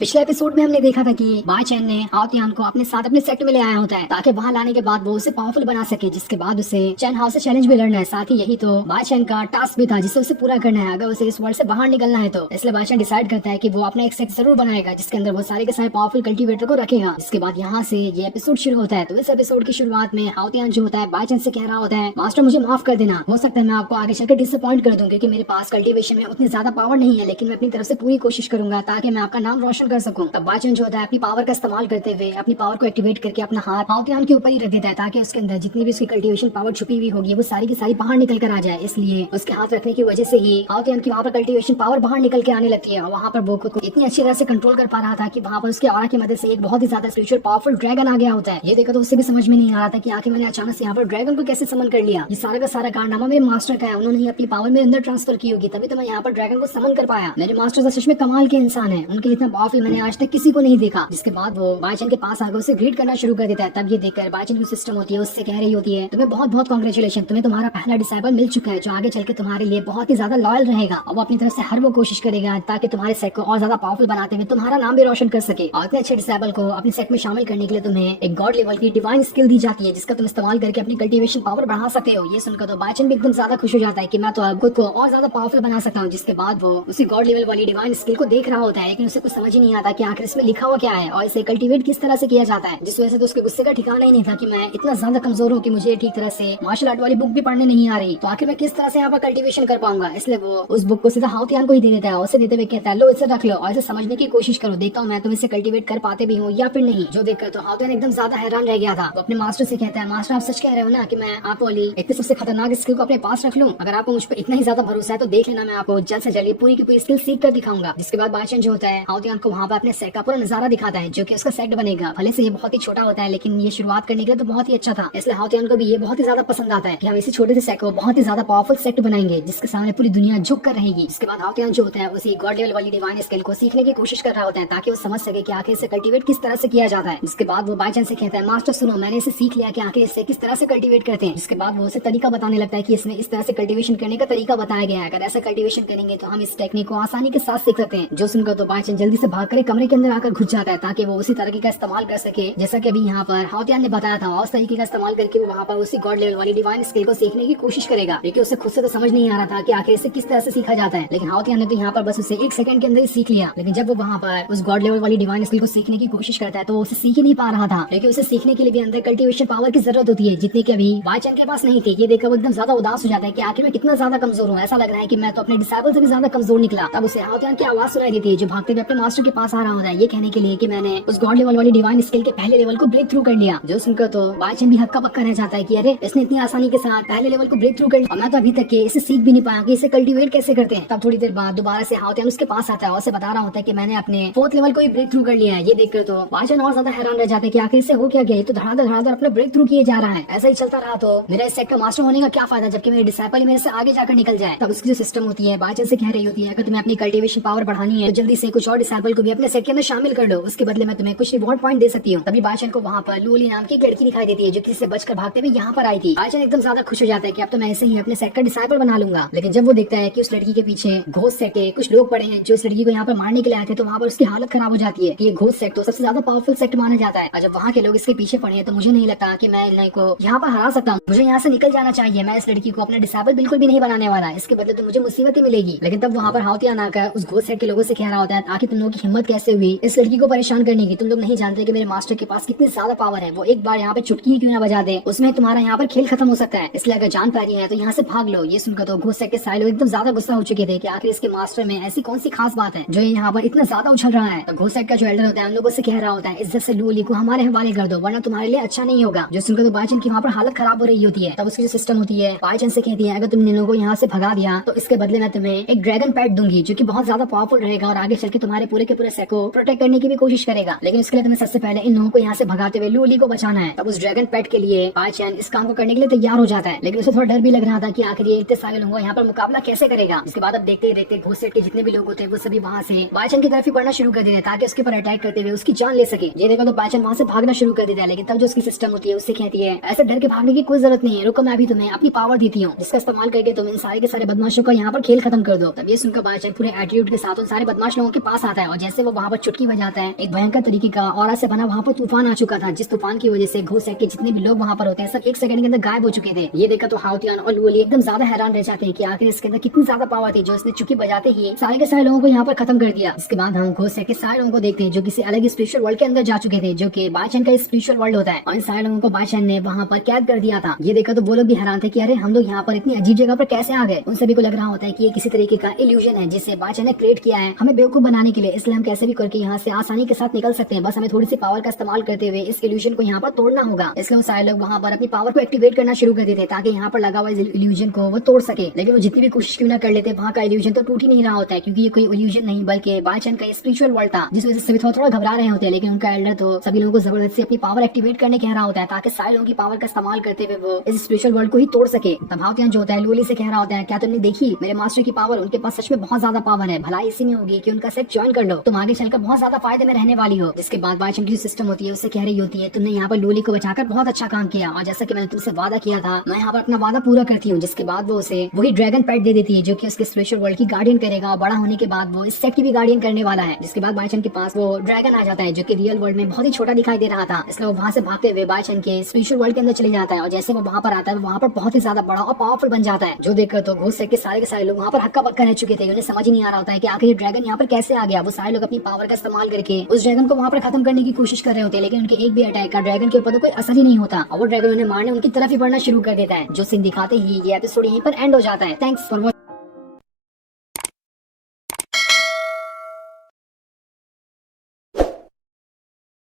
पिछले एपिसोड में हमने देखा था कि बाई चैन ने आओतियान को अपने साथ अपने सेक्ट में ले आया होता है ताकि वहां लाने के बाद वो उसे पावरफुल बना सके, जिसके बाद उसे चैन हाउस से चैलेंज भी लड़ना है। साथ ही यही तो बाई चैन का टास्क भी था जिसे उसे पूरा करना है अगर उसे इस वर्ल्ड से बाहर निकलना है तो। इसलिए बाई चैन डिसाइड करता है कि वो अपना एक सेक्ट जरूर बनाएगा जिसके अंदर वो सारे के सारे पावरफुल कल्टीवेटर को रखेगा। इसके बाद यहाँ से ये एपिसोड शुरू होता है। तो इस एपिसोड की शुरुआत में आओतियान जो होता है बाई चैन से कह रहा होता है, मास्टर मुझे माफ कर देना, हो सकता है मैं आपको आगे चलकर डिसअपॉइंट कर दूं क्योंकि मेरे पास कल्टीवेशन में उतनी ज्यादा पावर नहीं है, लेकिन मैं अपनी तरफ से पूरी कोशिश करूंगा ताकि मैं आपका नाम रोशन कर सकूं। तब बाई चैन जो होता है अपनी पावर का इस्तेमाल करते हुए अपनी पावर को एक्टिवेट करके अपना हाथ आओतियान के ऊपर ही रख देता है ताकि उसके अंदर जितनी भी उसकी कल्टीवेशन पावर छुपी हुई होगी वो सारी की सारी बाहर निकल कर आ जाए। इसलिए उसके हाथ रखने की वजह से ही आओतियान की वहाँ पर कल्टीवेशन पावर बाहर निकल के आने लगती है और वहाँ पर वो खुद को इतनी अच्छी तरह से कंट्रोल कर पा रहा था कि वहाँ पर उसके ऑरा की मदद से एक बहुत ही ज्यादा स्पिरिचुअल पावरफुल ड्रैगन आ गया होता है। ये देखा तो उससे भी समझ में नहीं आ रहा था कि आखिर मैंने अचानक से यहाँ पर ड्रैगन को कैसे समन कर लिया। ये सारा का सारा कारनामा मेरे मास्टर का है, उन्होंने ही अपनी पावर में अंदर ट्रांसफर की होगी, तभी तो मैं यहाँ पर ड्रैगन को समन कर पाया। मेरे मास्टर सच में कमाल के इंसान है, उनके जितना पावरफुल मैंने आज तक किसी को नहीं देखा। जिसके बाद वो बाई चैन के पास आकर उसे ग्रीट करना शुरू कर देता है। तब ये देखकर बाई चैन की सिस्टम होती है उससे कह रही होती है, तुम्हें बहुत बहुत कांग्रेचुलेशन, तुम्हें तुम्हारा पहला डिसाइबल मिल चुका है जो आगे चल के तुम्हारे लिए बहुत ही ज्यादा लॉयल रहेगा और वो अपनी तरफ से हर वो कोशिश करेगा ताकि तुम्हारे सेट को और ज्यादा पावरफुल बनाते हुए तुम्हारा नाम भी रोशन कर सके। और इतने अच्छे डिसाइबल को अपने सेट में शामिल करने के लिए तुम्हें एक गॉड लेवल की डिवाइन स्किल दी जाती है जिसका तुम इस्तेमाल करके अपनी कल्टीवेशन पावर बढ़ा सकते हो। ये सुनकर तो बाई चैन भी एकदम ज्यादा खुश हो जाता है कि मैं तो अब खुद को और ज्यादा पावरफुल बना सकता हूँ। जिसके बाद वो उसी गॉड लेवल वाली डिवाइन स्किल को देख रहा होता है, लेकिन उसे कुछ समझ ही नहीं आता कि आखिर इसमें लिखा हुआ क्या है और इसे कल्टीवेट किस तरह से किया जाता है। जिस वजह से तो उसके गुस्से का ठिकाना ही नहीं था कि मैं इतना ज्यादा कमजोर हूँ कि मुझे ठीक तरह से मार्शल आर्ट वाली बुक भी पढ़ने नहीं आ रही, तो आखिर मैं किस तरह से यहाँ पर कल्टीवेशन कर पाऊंगा। इसलिए वो उस बुक को सीधा आओतियान को ही दे देता है। उसे देते हुए कहता है, लो इसे रख लो और इसे समझने की कोशिश करो, देखता हूँ मैं तुम इसे कल्टीवेट कर पाते भी हूँ या फिर नहीं। जो देखकर तो आओतियान एकदम ज्यादा हैरान रह गया था। वो अपने मास्टर से कहता है, मास्टर आप सच कह रहे हो ना कि मैं आप वाली एक सबसे खतरनाक स्किल को अपने पास रख लूँ? अगर आपको मुझ पर इतना ही ज्यादा भरोसा है तो देख लेना, मैं आपको जल्द से जल्द पूरी की पूरी स्किल सीख कर दिखाऊंगा। जिसके बाद बाई चैन जो होता है आओतियान को वहाँ पर अपने सेट का पूरा नजारा दिखाता है जो कि उसका सेट बनेगा। भले से ये बहुत ही छोटा होता है लेकिन ये शुरुआत करने के लिए तो बहुत ही अच्छा था। इसलिए आओतियान को भी ये बहुत ही ज्यादा पसंद आता है कि हम इसी छोटे से सेट को बहुत ही ज्यादा पावरफुल सेट बनाएंगे जिसके सामने पूरी दुनिया झुक कर रहेगी। इसके बाद आओतियान जो होता है उसी गॉड लेवल वाली डिवाइन स्किल को सीखने की कोशिश कर रहा होता है ताकि वो समझ सके कि आखिर इसे कल्टीवेट किस तरह से किया जाता है। जिसके बाद वो बाई चैन से कहता है, मास्टर सुनो, मैंने इसे सीख लिया कि आखिर इससे किस तरह से कल्टीवेट करते हैं। जिसके बाद वो उसे तरीका बताने लगता है कि इसमें इस तरह से कल्टीवेशन करने का तरीका बताया गया है, अगर ऐसा कल्टीवेशन करेंगे तो हम इस टेक्निक को आसानी के साथ सीख सकते हैं। जो सुनकर तो बाई चैन जल्दी से भागकर कमरे के अंदर आकर घुस जाता है ताकि वो उसी तरीके का इस्तेमाल कर सके जैसा कि अभी यहाँ पर आओतियान ने बताया था। उस तरीके का इस्तेमाल करके वो वहाँ पर उसी गॉड लेवल वाली डिवाइन स्किल को सीखने की कोशिश करेगा, लेकिन उसे खुद से तो समझ नहीं आ रहा था कि आखिर इसे किस तरह से सीखा जाता है। लेकिन आओतियान ने तो यहाँ पर बस उसे 1 सेकंड के अंदर ही सीख लिया। लेकिन जब वो वहाँ पर उस गॉड लेवल वाली डिवाइन स्किल को सीखने की कोशिश करता है तो वो उसे सीख ही नहीं पा रहा था, लेकिन उसे सीखने के लिए भी अंदर कल्टीवेशन पावर की जरूरत होती है जितनी की अभी बाई चैन के पास नहीं थी। ये देखकर वो एकदम ज्यादा उदास हो जाता है कि आखिर मैं कितना ज्यादा कमजोर हूँ, ऐसा लग रहा है कि मैं तो अपने डिसाइबल से भी ज्यादा कमजोर निकला। तब उसे आओतियान की आवाज सुनाई देती है जो भागते हुए अपने मास्टर के पास आ रहा होता है ये कहने के लिए कि मैंने उस गॉड लेवल वाली डिवाइन स्किल के पहले लेवल को ब्रेक थ्रू कर लिया। जो सुनकर तो बाई चैन भी हक्का बक्का रह जाता है कि अरे इसने इतनी आसानी के साथ पहले लेवल को ब्रेक थ्रू कर लिया और मैं तो अभी तक के इसे सीख भी नहीं पाया कि इसे कल्टीवेट कैसे करते हैं। तब थोड़ी देर बाद दोबारा से आओतियान उसके पास आता है और उसे बता रहा होता है कि मैंने अपने 4th लेवल को ही ब्रेक थ्रू कर लिया है। ये देखकर तो बाई चैन और ज्यादा हैरान रह जाते हैं कि आखिर इससे हो क्या गया, तो धड़ाधड़ अपना ब्रेक थ्रू किए जा रहा है। ऐसा ही चलता रहा तो मेरा इस सेट का मास्टर होने का क्या फायदा जबकि मेरे डिसाइपल ही मेरे से आगे जाकर निकल जाए। तब उसकी जो सिस्टम होती है बाई चैन से कह रही होती है, अगर तुम्हें अपनी कल्टीवेशन पावर बढ़ानी है तो जल्दी से कुछ और डिसाइपल को भी अपने सेट के अंदर शामिल कर लो, उसके बदले में तुम्हें कुछ रिवॉर्ड पॉइंट दे सकती हूँ। तभी बाई चैन को वहाँ पर लूली नाम की एक लड़की दिखाई देती है जो किसी से बचकर भागते हुए यहाँ पर आई थी। बाई चैन एकदम ज्यादा खुश हो जाता है कि अब तो मैं ऐसे ही अपने सेट का डिसाइपल बना लूंगा। लेकिन जब वो देखता है कि उस लड़की के पीछे घोस्ट सेट के कुछ लोग पड़े हैं जो इस लड़की को यहाँ पर मारने के लिए आए थे, तो वहाँ पर उसकी हालत खराब हो जाती है कि ये घोस्ट सेट तो सबसे ज्यादा पावरफुल सेट माना जाता है और जब वहाँ के लोग इसके पीछे पड़े हैं तो मुझे नहीं लगता कि मैं इन को यहाँ पर हरा सकता हूँ। मुझे यहाँ से निकल जाना चाहिए, मैं इस लड़की को अपना डिसाइबल बिल्कुल भी नहीं बनाने वाला, इसके बदले तो मुझे मुसीबत ही मिलेगी। लेकिन तब वहाँ पर आओतियान आकर उस घोस्ट सेट के लोगों से कह रहा होता है, आखिर तुम लोगों की हिम्मत कैसे हुई इस लड़की को परेशान करने की? तुम लोग नहीं जानते कि मेरे मास्टर के पास कितनी ज्यादा पावर है, वो एक बार यहाँ पे चुटकी क्यों ना बजा दे उसमें तुम्हारा यहाँ पर खेल खत्म हो सकता है, इसलिए अगर जान पा रही है तो यहाँ से भाग लो। ये सुनकर तो घोस्ट सेट के सारे लोग एकदम ज्यादा गुस्सा हो चुके थे कि आखिर इसके मास्टर में ऐसी कौन सी खास बात है जो यहाँ पर इतना ज्यादा उछल रहा है। तो घोस्ट सेट का जो एल्डर होता है उन लोगों से कह रहा होता है, इज्जत से लूली को हमारे हवाले कर दो वरना तुम्हारे लिए अच्छा नहीं होगा। जो सुनकर तो बाई चैन की वहाँ पर हालत खराब हो रही होती है। तब उसकी जो सिस्टम होती है बाई चैन से कहती है, अगर तुमने लोगों को यहाँ से भगा दिया तो इसके बदले मैं तुम्हें एक ड्रैगन पेट दूंगी जो कि बहुत ज्यादा पावरफुल रहेगा और आगे चल के तुम्हारे पूरे के पूरे सेट को प्रोटेक्ट करने की भी कोशिश करेगा। लेकिन इसके लिए तुम्हें सबसे पहले इन लोगों को यहाँ से भगाते हुए लूली को बचाना है। तब उस ड्रैगन पेट के लिए बाई चैन इस काम को करने के लिए तैयार हो जाता है, लेकिन उसे थोड़ा डर भी लग रहा था कि आखिर ये इतने सारे लोगों यहाँ पर मुकाबला कैसे करेगा। इसके बाद अब देखते ही देखते घोस्ट सेट के जितने भी लोग होते हैं वो सभी वहाँ से बाई चैन की तरफ ही बढ़ना शुरू कर देते हैं ताकि उसके ऊपर अटैक करते हुए उसकी जान ले सके। ये देखो तो बाई चैन वहाँ से भागना शुरू कर देता है, लेकिन तब जो उसकी सिस्टम होती है उससे कहती है, ऐसे डर के भागने की कोई जरूरत नहीं है, रुको मैं अभी तुम्हें अपनी पावर देती हूँ जिसका इस्तेमाल करके तुम इन सारे के सारे बदमाशों का यहाँ पर खेल खत्म कर दो। तब ये सुनकर बाई चैन पूरे एटीट्यूड के साथ उन सारे बदमाश लोगों के पास आता है और जैसे वो वहाँ पर चुटकी बजाता है, एक भयंकर तरीके का ऑरा से बना वहाँ पर तूफान आ चुका था, जिस तूफान की वजह से घोसेक के जितने भी लोग वहाँ पर होते हैं सब 1 सेकंड के अंदर गायब हो चुके थे। ये देखकर तो हाउतियान और लुओली एकदम ज्यादा हैरान रह जाते हैं कि आखिर इसके अंदर कितनी ज्यादा पावर थी जो इसने चुटकी बजाते ही सारे के सारे लोगों को यहाँ पर खत्म कर दिया। इसके बाद हम घोसेक के सारे लोगों को देखते हैं जो किसी अलग स्पिरिचुअल वर्ल्ड के अंदर जा चुके थे, जो कि बाचन का स्पिरिचुअल वर्ल्ड होता है, और इन सारे लोगों को बाचन ने वहाँ पर कैद कर दिया था। ये देखकर तो वो लोग भी हैरान थे कि अरे हम लोग यहाँ पर इतनी अजीब जगह पर कैसे आ गए। उन सभी को लग रहा होता है कि ये किसी तरीके का इल्यूजन है जिसे बाचन ने क्रिएट किया है हमें बेवकूफ बनाने के लिए, इसलिए हम कैसे भी करके यहाँ से आसानी के साथ निकल सकते हैं, बस हमें थोड़ी सी पावर का इस्तेमाल करते हुए इस इल्यूजन को यहाँ पर तोड़ना होगा। इसलिए वो सारे लोग वहाँ पर अपनी पावर को एक्टिवेट करना शुरू कर देते ताकि यहाँ पर लगा हुआ इल्यूजन को वो तोड़ सके। लेकिन वो जितनी भी कोशिश क्यों ना कर लेते वहाँ का इल्यूजन तो टूट ही नहीं रहा होता है, क्योंकि ये कोई इल्यूजन नहीं बल्कि बाचन का स्पिरिचुअल वर्ल्ड था, जिस वजह से सभी थोड़ा घबरा रहे होते हैं। लेकिन उनका एल्डर तो सभी लोगों को जबरदस्ती अपनी पावर एक्टिवेट करने कह रहा होता है ताकि सारे लोगों की पावर का इस्तेमाल करते हुए वो इस स्पिरिचुअल वर्ल्ड को ही तोड़ सके। तब हाउतियान जो होता है लुओली से कह रहा होता है, क्या तुमने देखी मेरे मास्टर की पावर, उनके पास सच में बहुत ज्यादा पावर है, भलाई इसी में होगी कि उनका सेट ज्वाइन कर लो, तुम आगे चलकर बहुत ज्यादा फायदे में रहने वाली हो। जिसके बाद बाचन की सिस्टम होती है उससे कह रही होती है, तुमने यहाँ पर लुओली को बचाकर बहुत अच्छा काम किया, और जैसा कि मैंने तुमसे वादा किया था मैं यहाँ पर अपना वादा पूरा करती हूँ। जिसके बाद वो उसे वही ड्रैगन पेट दे देती है जो कि उसके स्पिरिचुअल वर्ल्ड की गार्डियन करेगा, और बड़ा होने के बाद वो इस सेट की भी गार्डियन करने वाला है। जिसके बाद बाचन के पास वो ड्रैगन आ जाता है जो कि रियल वर्ल्ड में बहुत ही छोटा दिखाई दे रहा था, इसलिए वो वहाँ से भागते हुए बाचन के स्पिरिचुअल वर्ल्ड के अंदर चले जाता है, और जैसे वो वहाँ पर आता है वहाँ पर बहुत ही ज्यादा बड़ा और पावरफुल बन जाता है, जो देखकर तो घोसेक के सारे लोग वहाँ पर हक्का बक्का रह चुके थे। उन्हें समझ ही नहीं आ रहा होता है कि आखिर ये ड्रैगन यहाँ पर कैसे आ गया। वो सारे लोग अपनी पावर का इस्तेमाल करके उस ड्रैगन को वहाँ पर खत्म करने की कोशिश कर रहे होते हैं, लेकिन उनके एक भी अटैक का ड्रैगन के ऊपर तो कोई असर ही नहीं होता, और वो ड्रैगन उन्हें मारने उनकी तरफ ही बढ़ना शुरू कर देता है। जो सीन दिखाते ही ये एपिसोड यहीं पर एंड हो जाता है। Thanks for